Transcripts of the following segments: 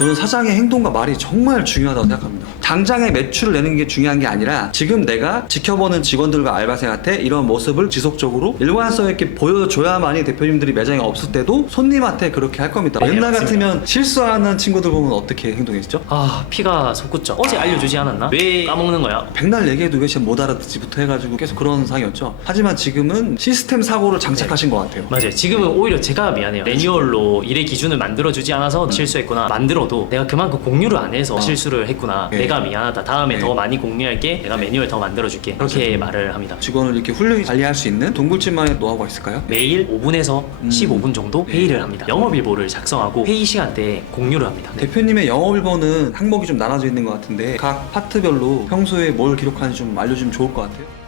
저는 사장의 행동과 말이 정말 중요하다고 생각합니다. 당장의 매출을 내는 게 중요한 게 아니라 지금 내가 지켜보는 직원들과 알바생한테 이런 모습을 지속적으로 일관성 있게 보여줘야만이 대표님들이 매장에 없을 때도 손님한테 그렇게 할 겁니다. 네, 옛날 맞습니다. 같으면 실수하는 친구들 보면 어떻게 행동했죠? 아, 피가 솟구쳐. 어제 알려주지 않았나? 왜 까먹는 거야? 백날 얘기해도 왜 지금 못 알아듣지부터 해가지고 계속 그런 상황이었죠. 하지만 지금은 시스템 사고를 장착하신 것 같아요. 맞아요. 지금은 오히려 제가 미안해요. 매뉴얼로 일의 기준을 만들어주지 않아서 실수했구나. 만들어도 내가 그만큼 공유를 안 해서 실수를 했구나. 네. 내가 미안하다. 다음에 네. 더 많이 공유할게. 내가 매뉴얼 더 만들어줄게. 그렇게 말을 합니다. 직원을 이렇게 훌륭히 관리할 수 있는 동굴집만의 노하우가 있을까요? 매일 5분에서 15분 정도 네. 회의를 합니다. 영업일보를 작성하고 회의 시간대에 공유를 합니다. 대표님의 영업일보는 항목이 좀 나눠져 있는 것 같은데 각 파트별로 평소에 뭘 기록하는지 좀 알려주면 좋을 것 같아요.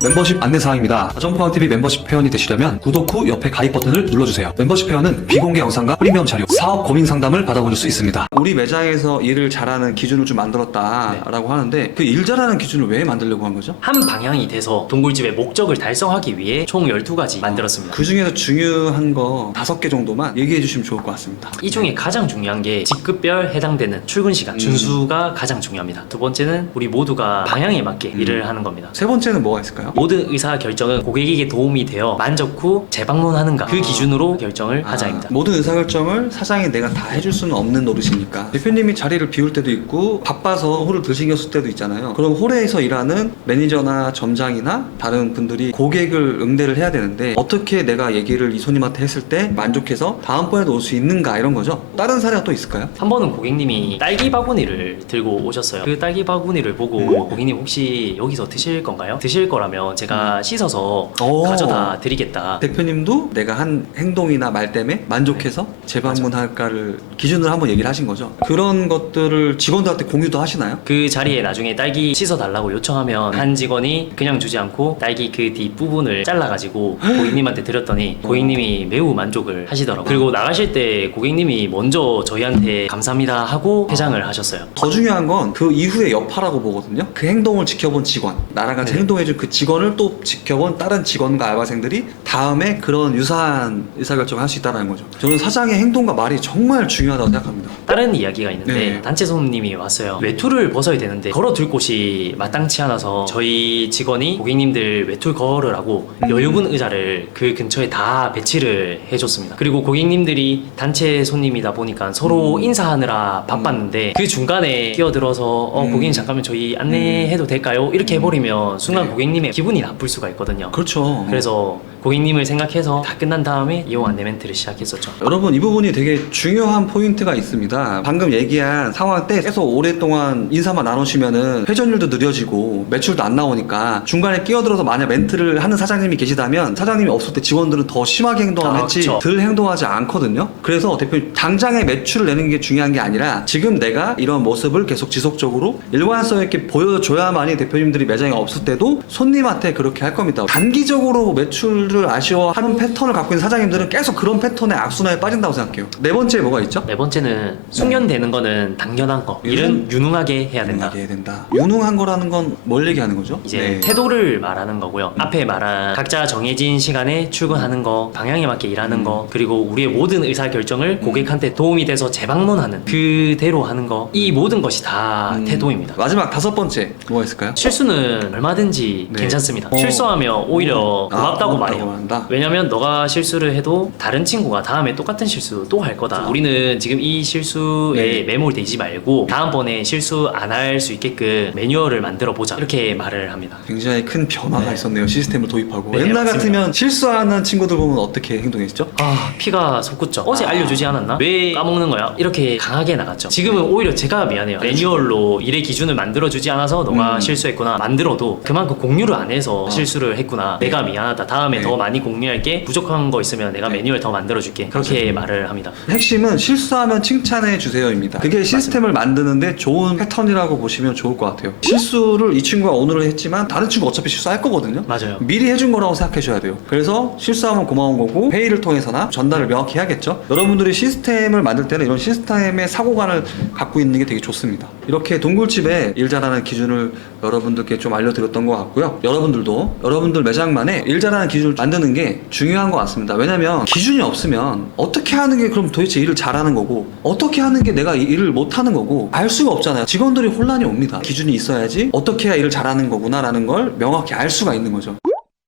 멤버십 안내사항입니다. 정보가운TV 멤버십 회원이 되시려면 구독 후 옆에 가입 버튼을 눌러주세요. 멤버십 회원은 비공개 영상과 프리미엄 자료, 사업 고민 상담을 받아보실 수 있습니다. 우리 매장에서 일을 잘하는 기준을 좀 만들었다라고 하는데 그 일 잘하는 기준을 왜 만들려고 한 거죠? 한 방향이 돼서 동굴집의 목적을 달성하기 위해 총 12가지 만들었습니다. 그 중에서 중요한 거 5개 정도만 얘기해 주시면 좋을 것 같습니다. 이 중에 가장 중요한 게 직급별 해당되는 출근 시간 준수가 가장 중요합니다. 두 번째는 우리 모두가 방향에 맞게 일을 하는 겁니다. 세 번째는 뭐가 있을까요? 모든 의사 결정은 고객에게 도움이 되어 만족 후 재방문하는가 그 기준으로 결정을 하자입니다. 모든 의사결정을 사장이 내가 다 해줄 수는 없는 노릇이니까 대표님이 자리를 비울 때도 있고 바빠서 홀을 덜 신경 쓸 때도 있잖아요. 그럼 홀에서 일하는 매니저나 점장이나 다른 분들이 고객을 응대를 해야 되는데 어떻게 내가 얘기를 이 손님한테 했을 때 만족해서 다음번에도 올 수 있는가 이런 거죠. 다른 사례가 또 있을까요? 한 번은 고객님이 딸기 바구니를 들고 오셨어요. 그 딸기 바구니를 보고 고객님 혹시 여기서 드실 건가요? 드실 거라면 제가 씻어서 오. 가져다 드리겠다. 대표님도 내가 한 행동이나 말 때문에 만족해서 재방문할까를 기준으로 한번 얘기를 하신 거죠. 그런 것들을 직원들한테 공유도 하시나요? 그 자리에 나중에 딸기 씻어달라고 요청하면 한 직원이 그냥 주지 않고 딸기 그 뒷부분을 잘라가지고 고객님한테 드렸더니 고객님이 매우 만족을 하시더라고요. 그리고 나가실 때 고객님이 먼저 저희한테 감사합니다 하고 퇴장을 하셨어요. 더 중요한 건 그 이후의 여파라고 보거든요. 그 행동을 지켜본 직원, 나랑 같이 네. 행동해준 그 직원을 또 지켜본 다른 직원과 알바생들이 다음에 그런 유사한 의사결정을 할 수 있다는 거죠. 저는 사장의 행동과 말이 정말 중요하다고 생각합니다. 다른 이야기가 있는데 네. 단체 손님이 왔어요. 외투를 벗어야 되는데 걸어둘 곳이 마땅치 않아서 저희 직원이 고객님들 외투 걸으라고 여유분 의자를 그 근처에 다 배치를 해줬습니다. 그리고 고객님들이 단체 손님이다 보니까 서로 인사하느라 바빴는데 그 중간에 끼어들어서 고객님 잠깐만 저희 안내해도 될까요? 이렇게 해버리면 순간 네. 고객님의 기분이 나쁠 수가 있거든요. 그렇죠. 그래서 고객님을 생각해서 다 끝난 다음에 이용 안내 멘트를 시작했었죠. 여러분 이 부분이 되게 중요한 포인트가 있습니다. 방금 얘기한 상황 때 계속 오랫동안 인사만 나누시면은 회전율도 느려지고 매출도 안 나오니까 중간에 끼어들어서 만약 멘트를 하는 사장님이 계시다면 사장님이 없을 때 직원들은 더 심하게 행동하겠지 그렇죠. 덜 행동하지 않거든요. 그래서 대표님 당장의 매출을 내는 게 중요한 게 아니라 지금 내가 이런 모습을 계속 지속적으로 일관성 있게 보여줘야만이 대표님들이 매장에 없을 때도 손님한테 그렇게 할 겁니다. 단기적으로 매출을 아쉬워하는 패턴을 갖고 있는 사장님들은 계속 그런 패턴의 악순환에 빠진다고 생각해요. 네 번째 뭐가 있죠? 네 번째는 숙련되는 거는 당연한 거. 일은 유능하게 해야 된다. 유능하게 해야 된다. 유능한 거라는 건 뭘 얘기하는 거죠? 이제 네. 태도를 말하는 거고요. 앞에 말한 각자 정해진 시간에 출근하는 거, 방향에 맞게 일하는 거, 그리고 우리의 모든 의사결정을 고객한테 도움이 돼서 재방문하는 그대로 하는 거. 이 모든 것이 다 태도입니다. 마지막 5번째 뭐가 있을까요? 실수는 얼마든지 네. 괜찮습니다. 실수하면 오히려 고맙다고 말해요. 한다. 왜냐면 너가 실수를 해도 다른 친구가 다음에 똑같은 실수 또 할 거다. 우리는 지금 이 실수에 네. 매몰되지 말고 다음번에 실수 안 할 수 있게끔 매뉴얼을 만들어 보자. 이렇게 말을 합니다. 굉장히 큰 변화가 있었네요. 시스템을 도입하고. 네, 옛날 맞습니다. 같으면 실수하는 친구들 보면 어떻게 행동했죠? 아, 피가 솟구쳐. 어제 알려주지 않았나? 왜 까먹는 거야? 이렇게 강하게 나갔죠. 지금은 오히려 제가 미안해요. 매뉴얼로 일의 기준을 만들어주지 않아서 너가 실수했구나. 만들어도 그만큼 공유를 안 해서 실수를 했구나. 내가 미안하다. 다음에 네. 더 많이 공유할게. 부족한 거 있으면 내가 매뉴얼 더 만들어줄게. 그렇게 말을 합니다. 핵심은 실수하면 칭찬해 주세요입니다. 그게 시스템을 만드는데 좋은 패턴이라고 보시면 좋을 것 같아요. 실수를 이 친구가 오늘은 했지만 다른 친구 어차피 실수할 거거든요. 맞아요. 미리 해준 거라고 생각해 줘야 돼요. 그래서 실수하면 고마운 거고 회의를 통해서나 전달을 명확히 해야겠죠. 여러분들이 시스템을 만들 때는 이런 시스템의 사고관을 갖고 있는 게 되게 좋습니다. 이렇게 동굴집의 일 잘하는 기준을 여러분들께 좀 알려드렸던 것 같고요. 여러분들도 여러분들 매장만의 일 잘하는 기준을 만드는 게 중요한 것 같습니다. 왜냐면 기준이 없으면 어떻게 하는 게 그럼 도대체 일을 잘하는 거고 어떻게 하는 게 내가 이 일을 못하는 거고 알 수가 없잖아요. 직원들이 혼란이 옵니다. 기준이 있어야지 어떻게 해야 일을 잘하는 거구나 라는 걸 명확히 알 수가 있는 거죠.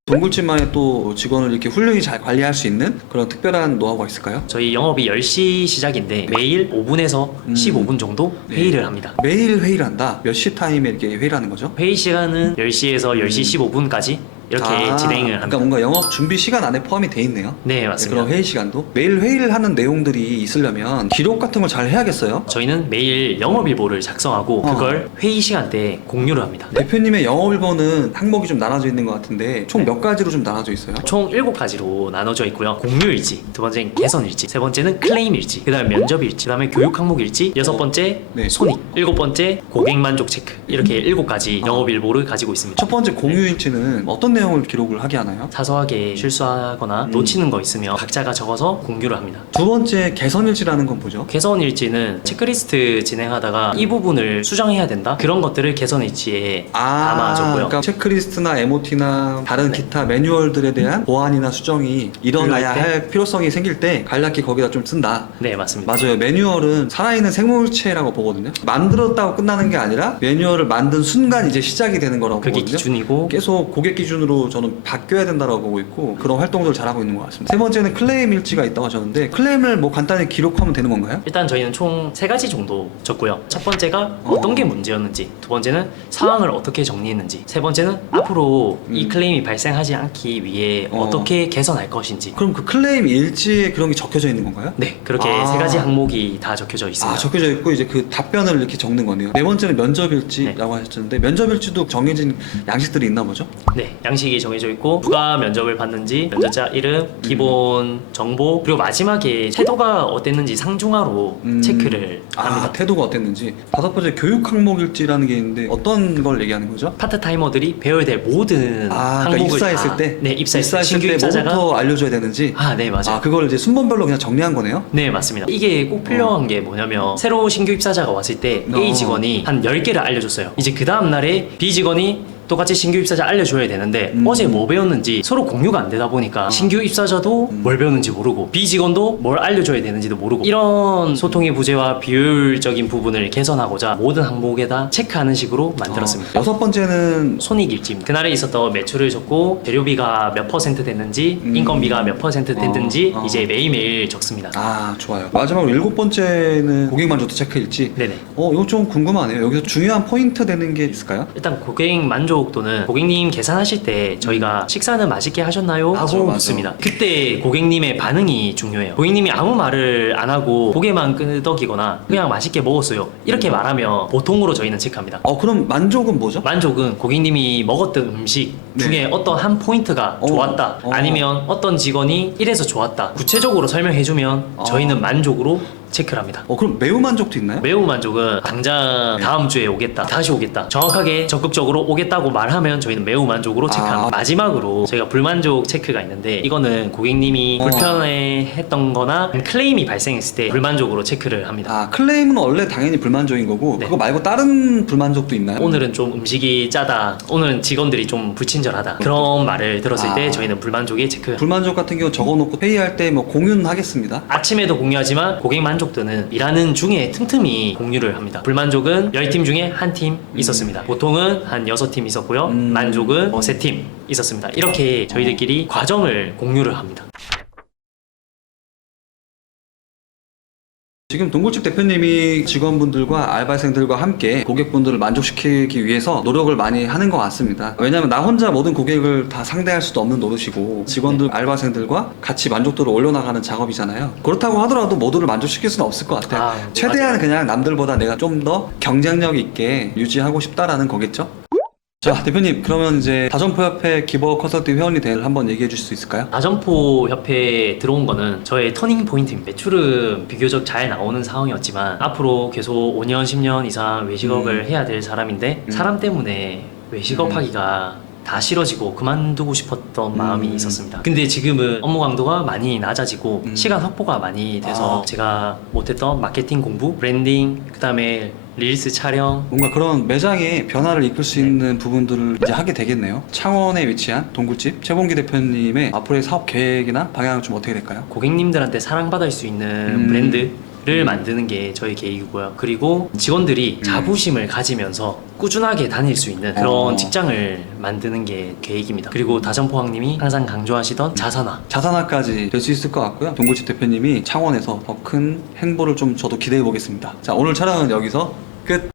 동굴집만의 또 직원을 이렇게 훌륭히 잘 관리할 수 있는 그런 특별한 노하우가 있을까요? 저희 영업이 10시 시작인데 매일 5분에서 15분 정도 네. 회의를 합니다. 매일 회의를 한다? 몇 시 타임에 이렇게 회의를 하는 거죠? 회의 시간은 10시에서 10시 15분까지 이렇게 진행을 합니다. 그러니까 뭔가 영업 준비 시간 안에 포함이 돼 있네요. 네, 맞습니다. 그런 회의 시간도 매일 회의를 하는 내용들이 있으려면 기록 같은 걸 잘 해야겠어요. 저희는 매일 영업일보를 작성하고 그걸 회의 시간대에 공유를 합니다. 대표님의 영업일보는 항목이 좀 나눠져 있는 것 같은데 총 몇 가지로 좀 나눠져 있어요? 총 7가지로 나눠져 있고요. 공유일지, 두 번째는 개선일지, 세 번째는 클레임일지, 그 다음에 면접일지, 그 다음에 교육항목일지, 여섯 번째 네. 손익, 일곱 번째 고객만족 체크, 이렇게 7가지 영업일보를 가지고 있습니다. 첫 번째 공유일지는 어떤 내용을 기록을 하게 하나요? 사소하게 실수하거나 놓치는 거 있으면 각자가 적어서 공유를 합니다. 두 번째 개선일지라는 건 뭐죠? 개선일지는 체크리스트 진행하다가 이 부분을 수정해야 된다? 그런 것들을 개선일지에 담아줬고요. 그러니까 체크리스트나 MOT나 다른 기타 매뉴얼들에 대한 보완이나 수정이 일어나야 필요할 때? 할 필요성이 생길 때 간략히 거기다 좀 쓴다. 네, 맞습니다. 맞아요. 매뉴얼은 살아있는 생물체라고 보거든요. 만들었다고 끝나는 게 아니라 매뉴얼을 만든 순간 이제 시작이 되는 거라고 그게 보거든요. 기준이고 계속 고객 기준으로 저는 바뀌어야 된다고 보고 있고 그런 활동들을 잘하고 있는 것 같습니다. 세 번째는 클레임 일지가 있다고 하셨는데 클레임을 뭐 간단히 기록하면 되는 건가요? 일단 저희는 총 3가지 정도 적고요. 첫 번째가 어떤 게 문제였는지, 두 번째는 상황을 어떻게 정리했는지, 세 번째는 앞으로 이 클레임이 발생하지 않기 위해 어떻게 개선할 것인지. 그럼 그 클레임 일지에 그런 게 적혀져 있는 건가요? 네, 그렇게 아. 3가지 항목이 다 적혀져 있습니다. 적혀져 있고 이제 그 답변을 이렇게 적는 거네요. 네 번째는 면접일지라고 하셨는데 면접일지도 정해진 양식들이 있나 보죠? 네, 양식이 정해져 있고 누가 면접을 봤는지, 면접자 이름, 기본 정보, 그리고 마지막에 태도가 어땠는지 상중하로 체크를 합니다. 태도가 어땠는지. 다섯 번째 교육 항목일지라는 게 있는데 어떤 걸 얘기하는 거죠? 파트타이머들이 배워야 될 모든 그러니까 항목을 입사했을 다, 때? 네, 입사했을 때 입사했을 신규 때 입사자가 뭐부터 알려줘야 되는지? 네, 맞아요. 그걸 이제 순번별로 그냥 정리한 거네요? 네, 맞습니다. 이게 꼭 필요한 게 뭐냐면 새로 신규 입사자가 왔을 때 A 직원이 한 10개를 알려줬어요. 이제 그 다음 날에 B 직원이 똑같이 신규 입사자 알려줘야 되는데 어제 뭐 배웠는지 서로 공유가 안 되다 보니까 신규 입사자도 뭘 배웠는지 모르고 B 직원도 뭘 알려줘야 되는지도 모르고 이런 소통의 부재와 비효율적인 부분을 개선하고자 모든 항목에다 체크하는 식으로 만들었습니다. 여섯 번째는 손익일지입니다. 그날에 있었던 매출을 적고 재료비가 몇 퍼센트 됐는지 인건비가 몇 퍼센트 됐는지 이제 매일매일 적습니다. 좋아요. 마지막으로 일곱 번째는 고객 만족도 체크일지. 네네. 이거 좀 궁금하네요. 여기서 중요한 포인트 되는 게 있을까요? 일단 고객 만족도는 고객님 계산하실 때 저희가 식사는 맛있게 하셨나요? 맞아, 하고 맞아. 묻습니다. 그때 고객님의 반응이 중요해요. 고객님이 아무 말을 안 하고 고개만 끄덕이거나 그냥 맛있게 먹었어요. 이렇게 말하면 보통으로 저희는 체크합니다. 그럼 만족은 뭐죠? 만족은 고객님이 먹었던 음식 중에 어떤 한 포인트가 좋았다 아니면 어떤 직원이 이래서 좋았다 구체적으로 설명해주면 저희는 만족으로 체크를 합니다. 그럼 매우 만족도 있나요? 매우 만족은 당장 다음 주에 오겠다, 다시 오겠다, 정확하게 적극적으로 오겠다고 말하면 저희는 매우 만족으로 체크합니다. 마지막으로 저희가 불만족 체크가 있는데 이거는 고객님이 불편해했던 거나 클레임이 발생했을 때 불만족으로 체크를 합니다. 클레임은 원래 당연히 불만족인 거고 네. 그거 말고 다른 불만족도 있나요? 오늘은 좀 음식이 짜다, 오늘은 직원들이 좀 불친절하다 그런 말을 들었을 때 저희는 불만족에 체크. 불만족 같은 경우 적어놓고 회의할 때 뭐 공유는 하겠습니다. 아침에도 공유하지만 고객 만족도는 일하는 중에 틈틈이 공유를 합니다. 불만족은 10팀 중에 한 팀 있었습니다. 보통은 한 6팀 있었고요. 만족은 3팀 있었습니다. 이렇게 저희들끼리 과정을 공유를 합니다. 지금 동굴집 대표님이 직원분들과 알바생들과 함께 고객분들을 만족시키기 위해서 노력을 많이 하는 것 같습니다. 왜냐하면 나 혼자 모든 고객을 다 상대할 수도 없는 노릇이고 직원들, 알바생들과 같이 만족도를 올려나가는 작업이잖아요. 그렇다고 하더라도 모두를 만족시킬 수는 없을 것 같아요. 최대한 맞아요. 그냥 남들보다 내가 좀 더 경쟁력 있게 유지하고 싶다라는 거겠죠? 자, 대표님, 그러면 이제 다점포협회 기버 컨설팅 회원이 될 한번 얘기해 주실 수 있을까요? 다점포 협회에 들어온 거는 저의 터닝 포인트입니다. 매출은 비교적 잘 나오는 상황이었지만 앞으로 계속 5년, 10년 이상 외식업을 해야 될 사람인데 사람 때문에 외식업 하기가 다 싫어지고 그만두고 싶었던 마음이 있었습니다. 근데 지금은 업무 강도가 많이 낮아지고 시간 확보가 많이 돼서 제가 못했던 마케팅 공부, 브랜딩, 그 다음에 릴스 촬영. 뭔가 그런 매장의 변화를 이끌 수 있는 부분들을 이제 하게 되겠네요. 창원에 위치한 동굴집 최봉기 대표님의 앞으로의 사업 계획이나 방향은 좀 어떻게 될까요? 고객님들한테 사랑받을 수 있는 브랜드를 만드는 게 저희 계획이고요. 그리고 직원들이 자부심을 가지면서 꾸준하게 다닐 수 있는 그런 직장을 만드는 게 계획입니다. 그리고 다점포항님이 항상 강조하시던 자산화. 자산화까지 될 수 있을 것 같고요. 동굴집 대표님이 창원에서 더 큰 행보를 좀 저도 기대해 보겠습니다. 자, 오늘 촬영은 여기서 끝!